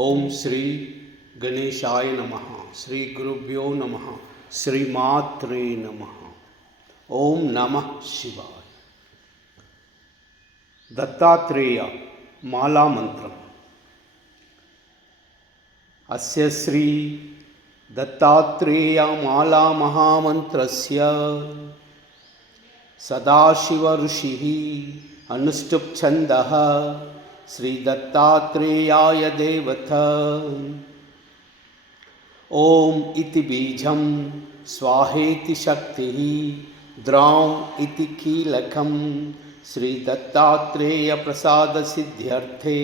ओम श्री गणेशाय नमः। श्री गुरुभ्यो नमः। श्रीमात्रे नमः। ओम नमः शिवाय। दत्तात्रेय माला मंत्रम। अस्य श्री दत्तात्रेय माला महामंत्रस्य सदाशिव ऋषिः अनुष्टुप् छन्दः श्री दत्तात्रेयाय देवता। ओम इति बीजं स्वाहेति शक्तिः द्राम इति कीलकं श्री दत्तात्रेय प्रसाद सिद्ध्यर्थे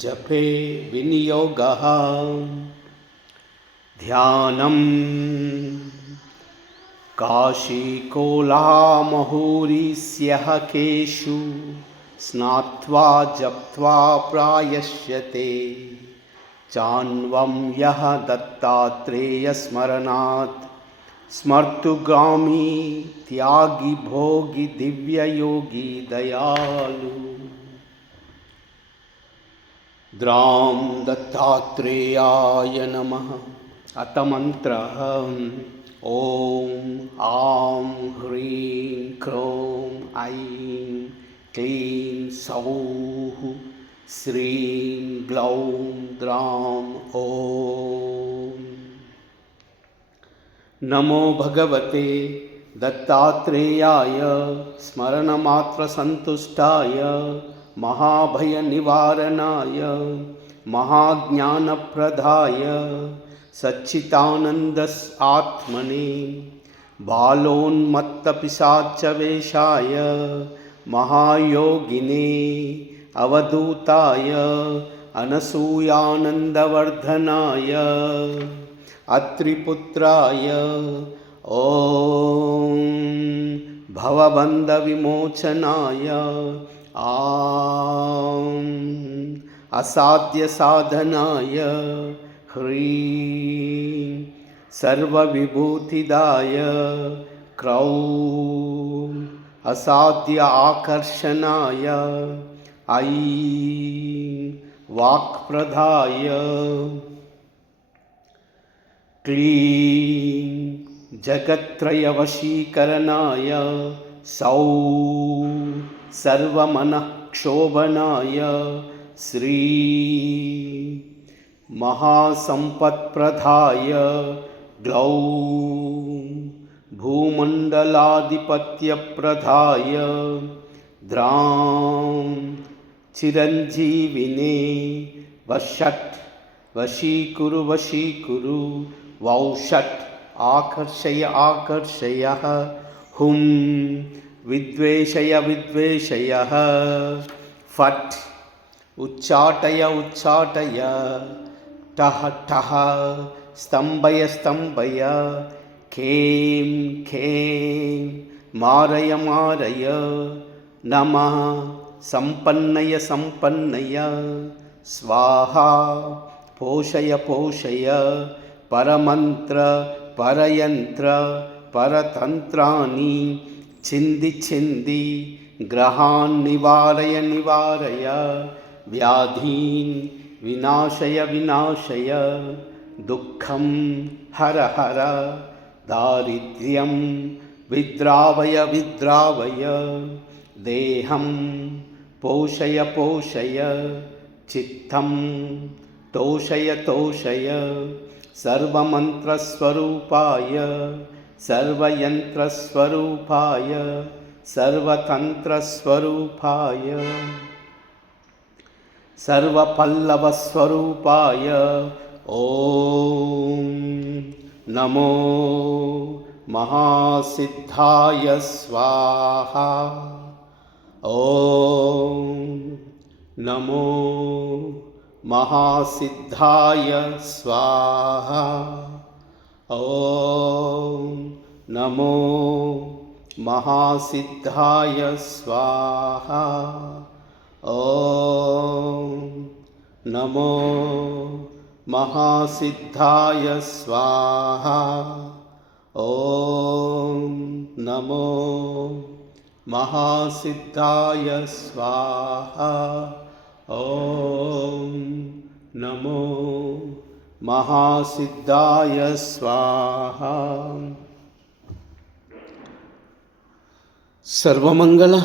जपे विनियोगः। ध्यानं काशीकोलामहूरिस्यः केषु स्नात्वा जप्त्वा प्रायश्यते चान्वं यः दत्तात्रेयस्मरणात् स्मर्तुगामी त्यागी भोगी दिव्ययोगी दयालु। द्रां दत्तात्रेयाय नमः। अथ मंत्रः ओम आं ह्रीं क्रों ऐं क्लीं सौः श्रीं ग्लौं द्रां ओम। नमो भगवते दत्तात्रेयाय स्मरणमात्रसन्तुष्टाय महाभयनिवारणाय महाज्ञानप्रदाय सच्चिदानन्द आत्मने बालोन्मत्तपिशाचवेशाय महायोगिने अवधूताय अनसूयानन्दवर्धनाय अत्रिपुत्राय ॐ भवबन्धविमोचनाय आं असाध्यसाधनाय ह्रीं सर्वविभूतिदाय क्रौं असाध्य आकर्षणाय ऐं वाक्प्रदाय क्लीं जगत्त्रयवशीकरणाय सौं सर्वमनःक्षोभनाय श्रीं महासंपत्प्रदाय ग्लौं भूमण्डलाधिपत्यप्रदाय द्रां चिरञ्जीविने वषट् वशीकुरु वौषट् आकर्षय आकर्षयः हुं विद्वेषय फट् उच्चाटय उच्चाटय टः टः स्तम्भय खें खें मारय मारय नमः संपन्नय स्वाहा पोषय पोषय परमंत्र परयंत्र परतंत्राणि छिन्दी ग्रहान् निवारय निवारय व्याधीन् विनाशय दुःखं हर हर दारिद्र्यं विद्रावय देहं पोषय चित्तं तोषय सर्वमन्त्रस्वरूपाय सर्वयन्त्रस्वरूपाय सर्वतन्त्रस्वरूपाय सर्वपल्लवस्वरूपाय ॐ नमो महासिद्धाय स्वाहा। ॐ नमो महासिद्धाय स्वाहा। ॐ नमो महासिद्धाय स्वाहा। ॐ नमो महासिद्धाय स्वाहा। ॐ नमो महासिद्धाय स्वाहा। ओम नमो महासिद्धाय स्वाहा। सर्वमंगल